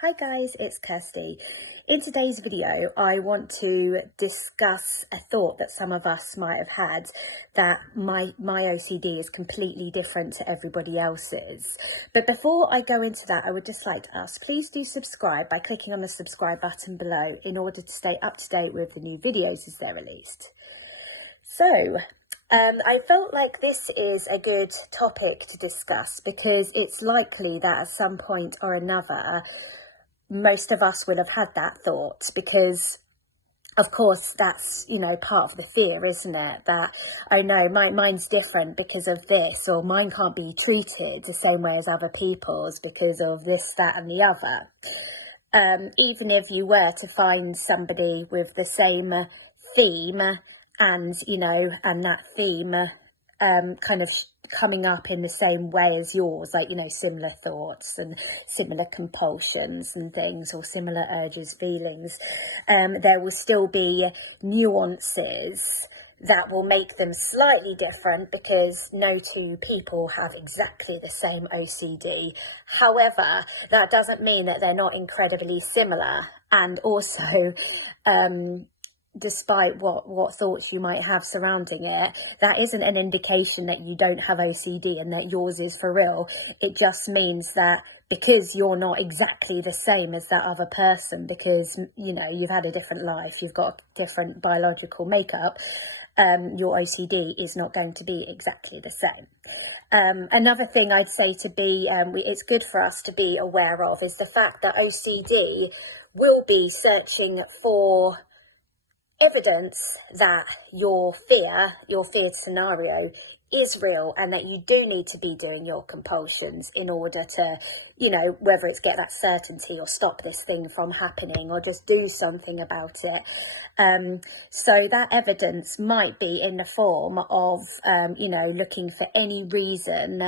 Hi guys, it's Kirsty. In today's video, I want to discuss a thought that some of us might have had, that my OCD is completely different to everybody else's. But before I go into that, I would just like to ask, please do subscribe by clicking on the subscribe button below in order to stay up to date with the new videos as they're released. So, I felt like this is a good topic to discuss because it's likely that at some point or another, most of us will have had that thought, because of course that's, part of the fear, isn't it? That, oh no, mine's different because of this, or mine can't be treated the same way as other people's because of this, that and the other. Even if you were to find somebody with the same theme and, and that theme kind of coming up in the same way as yours, like, similar thoughts and similar compulsions and things, or similar urges, feelings, there will still be nuances that will make them slightly different, because no two people have exactly the same OCD. However, that doesn't mean that they're not incredibly similar. And also, despite what thoughts you might have surrounding it, that isn't an indication that you don't have OCD and that yours is for real. It just means that because you're not exactly the same as that other person, because you've had a different life, you've got a different biological makeup, your OCD is not going to be exactly the same. Another thing I'd say to be, it's good for us to be aware of, is the fact that OCD will be searching for evidence that your feared scenario is real, and that you do need to be doing your compulsions in order to, whether it's get that certainty or stop this thing from happening or just do something about it. So that evidence might be in the form of, looking for any reason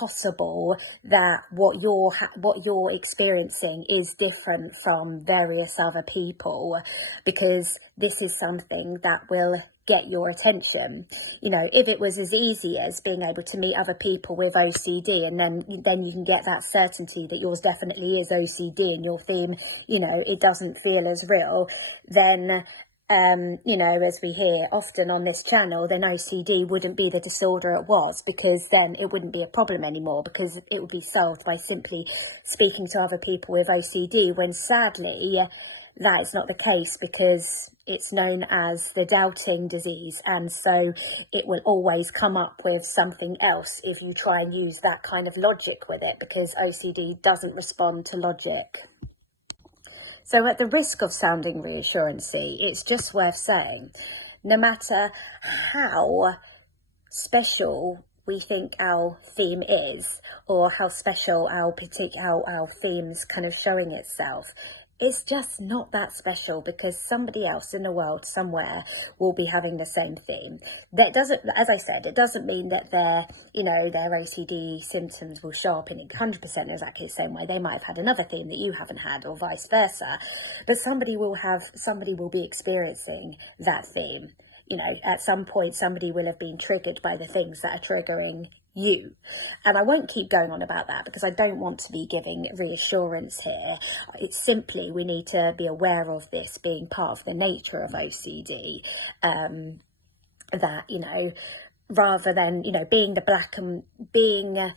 possible that what you're experiencing is different from various other people, because this is something that will get your attention. If it was as easy as being able to meet other people with OCD, and then you can get that certainty that yours definitely is OCD and your theme, it doesn't feel as real, then as we hear often on this channel, then OCD wouldn't be the disorder it was, because then it wouldn't be a problem anymore, because it would be solved by simply speaking to other people with OCD, when sadly that is not the case, because it's known as the doubting disease, and so it will always come up with something else if you try and use that kind of logic with it, because OCD doesn't respond to logic. So at the risk of sounding reassurancy, it's just worth saying, no matter how special we think our theme is, or how special our theme's kind of showing itself, it's just not that special, because somebody else in the world somewhere will be having the same theme. That doesn't, as I said, it doesn't mean that their OCD symptoms will show up in 100% exactly the same way. They might have had another theme that you haven't had, or vice versa. But somebody will be experiencing that theme. At some point, somebody will have been triggered by the things that are triggering you. And I won't keep going on about that, because I don't want to be giving reassurance here. It's simply, we need to be aware of this being part of the nature of OCD, that, rather than, being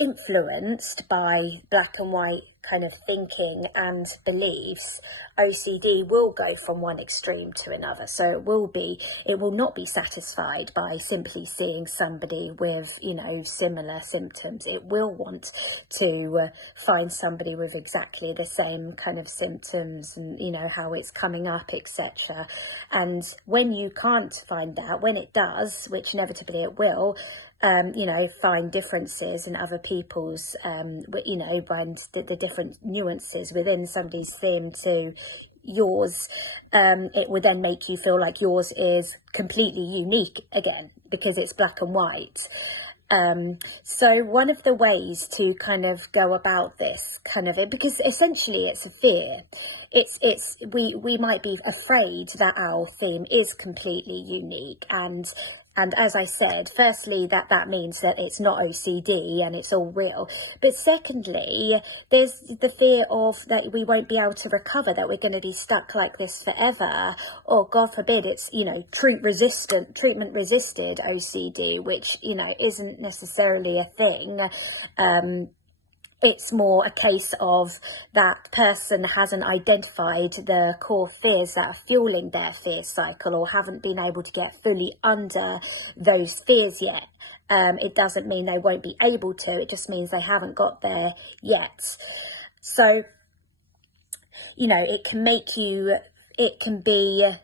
influenced by black and white kind of thinking and beliefs, OCD will go from one extreme to another. So it will not be satisfied by simply seeing somebody with, similar symptoms. It will want to find somebody with exactly the same kind of symptoms, and, how it's coming up, etc. And when you can't find that, when it does, which inevitably it will, find differences in other people's, and the different nuances within somebody's theme to yours, it would then make you feel like yours is completely unique again, because it's black and white. So one of the ways to kind of go about this because essentially it's a fear, we might be afraid that our theme is completely unique, and And as I said, firstly, that means that it's not OCD and it's all real. But secondly, there's the fear of that we won't be able to recover, that we're going to be stuck like this forever, or God forbid, it's, you know, treatment resisted OCD, which, you know, isn't necessarily a thing. It's more a case of that person hasn't identified the core fears that are fueling their fear cycle, or haven't been able to get fully under those fears yet. It doesn't mean they won't be able to, it just means they haven't got there yet. So, you know, it can be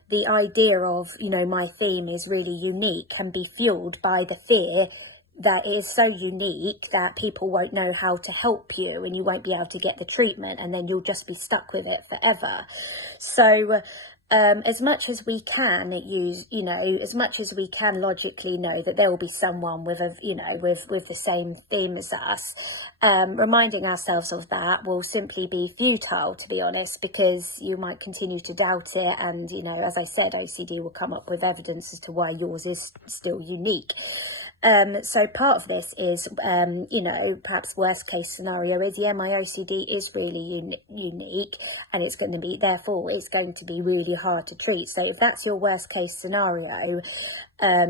the idea of, you know, my theme is really unique, can be fueled by the fear that is so unique that people won't know how to help you, and you won't be able to get the treatment, and then you'll just be stuck with it forever. So as much as we can as much as we can logically know that there will be someone with with the same theme as us, reminding ourselves of that will simply be futile, to be honest, because you might continue to doubt it, and, you know, as I said, OCD will come up with evidence as to why yours is still unique. So part of this is, you know, perhaps worst case scenario is, yeah, my OCD is really unique, and it's going to be really hard to treat. So if that's your worst case scenario,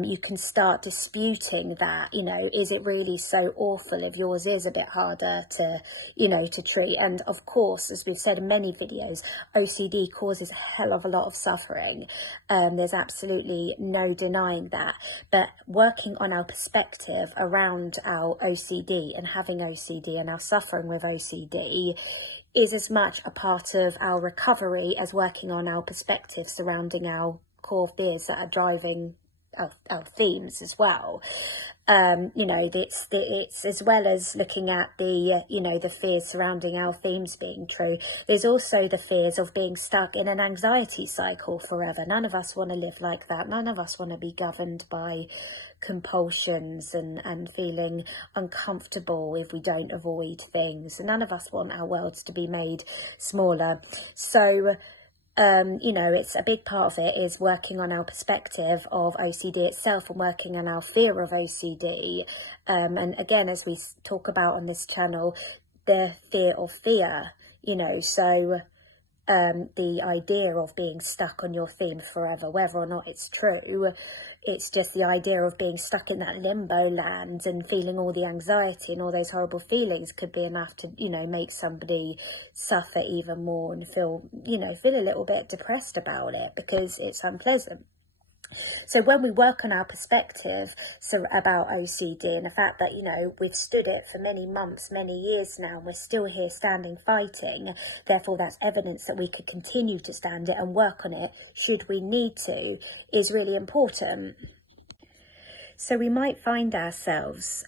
you can start disputing that, you know, is it really so awful if yours is a bit harder to, you know, to treat? And of course, as we've said in many videos, OCD causes a hell of a lot of suffering. There's absolutely no denying that. But working on our perspective around our OCD and having OCD and our suffering with OCD is as much a part of our recovery as working on our perspective surrounding our core fears that are driving our themes as well. You know, it's as well as looking at the you know, the fears surrounding our themes being true, there's also the fears of being stuck in an anxiety cycle forever. None of us want to live like that. None of us want to be governed by compulsions and feeling uncomfortable if we don't avoid things. None of us want our worlds to be made smaller. So you know, it's a big part of it is working on our perspective of OCD itself and working on our fear of OCD. And again, as we talk about on this channel, the fear of fear, you know, so the idea of being stuck on your theme forever, whether or not it's true, it's just the idea of being stuck in that limbo land and feeling all the anxiety and all those horrible feelings could be enough to, you know, make somebody suffer even more and feel a little bit depressed about it because it's unpleasant. So when we work on our perspective about OCD and the fact that, you know, we've stood it for many months, many years now, and we're still here standing fighting, therefore that's evidence that we could continue to stand it and work on it should we need to, is really important. So we might find ourselves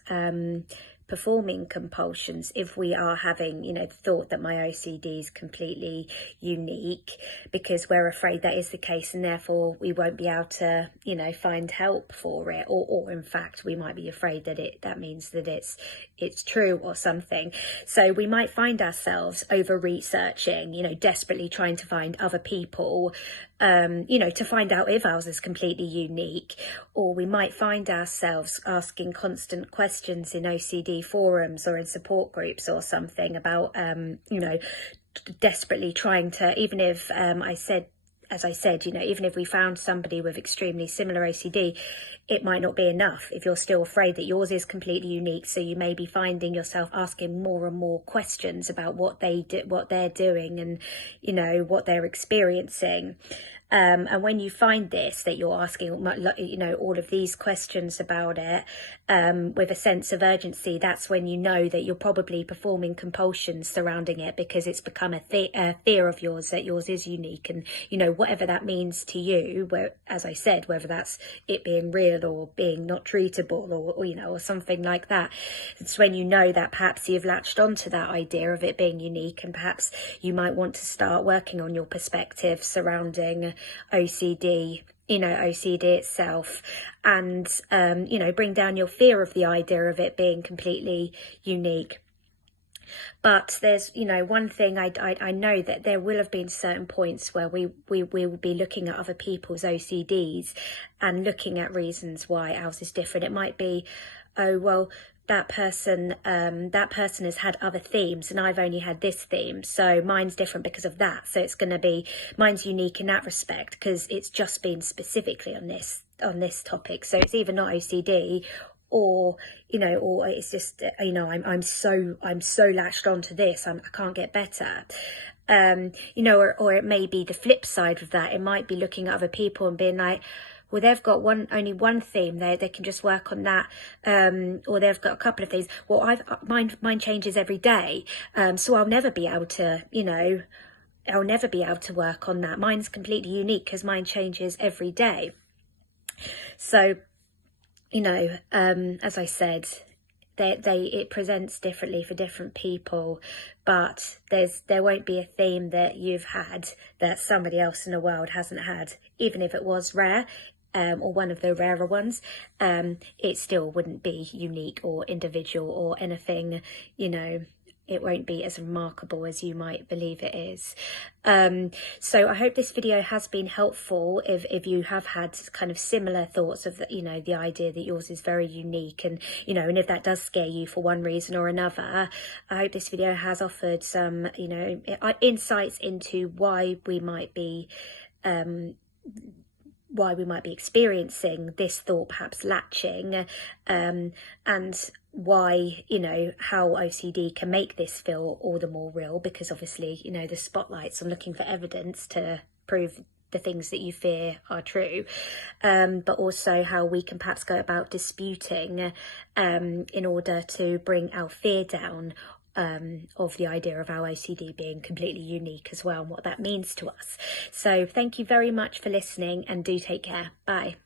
performing compulsions if we are having, you know, the thought that my OCD is completely unique, because we're afraid that is the case and therefore we won't be able to, you know, find help for it, or in fact we might be afraid that that means that it's true or something. So we might find ourselves over researching, you know, desperately trying to find other people you know, to find out if ours is completely unique, or we might find ourselves asking constant questions in OCD forums or in support groups or something about, you know, desperately trying to, even if as I said, you know, even if we found somebody with extremely similar OCD, it might not be enough if you're still afraid that yours is completely unique. So you may be finding yourself asking more and more questions about what they're doing and, you know, what they're experiencing. And when you find this, that you're asking, you know, all of these questions about it with a sense of urgency, that's when you know that you're probably performing compulsions surrounding it, because it's become a fear of yours that yours is unique. And, you know, whatever that means to you, where, as I said, whether that's it being real or being not treatable or you know, or something like that, it's when you know that perhaps you've latched onto that idea of it being unique, and perhaps you might want to start working on your perspective surrounding OCD, you know, OCD itself, and you know, bring down your fear of the idea of it being completely unique. But there's, you know, one thing I know, that there will have been certain points where we will be looking at other people's OCDs and looking at reasons why ours is different. It might be, oh, well, that person has had other themes and I've only had this theme, so mine's different because of that. So it's going to be, mine's unique in that respect because it's just been specifically on this topic. So it's either not OCD, or, you know, or it's just, you know, I'm so latched onto this, I can't get better. You know, or it may be the flip side of that. It might be looking at other people and being like, well, they've got only one theme, they can just work on that, or they've got a couple of things. Well, mine changes every day, so I'll never be able to, you know, I'll never be able to work on that. Mine's completely unique because mine changes every day. So, you know, as I said, it presents differently for different people, but there won't be a theme that you've had that somebody else in the world hasn't had, even if it was rare, or one of the rarer ones. It still wouldn't be unique or individual or anything, you know. It won't be as remarkable as you might believe it is. So I hope this video has been helpful if you have had kind of similar thoughts of, you know, the idea that yours is very unique, and, you know, and if that does scare you for one reason or another, I hope this video has offered some, you know, insights into why we might be experiencing this thought perhaps latching, and why, you know, how OCD can make this feel all the more real, because obviously, you know, the spotlight's on looking for evidence to prove the things that you fear are true, but also how we can perhaps go about disputing in order to bring our fear down, of the idea of our OCD being completely unique as well, and what that means to us. So thank you very much for listening, and do take care. Bye.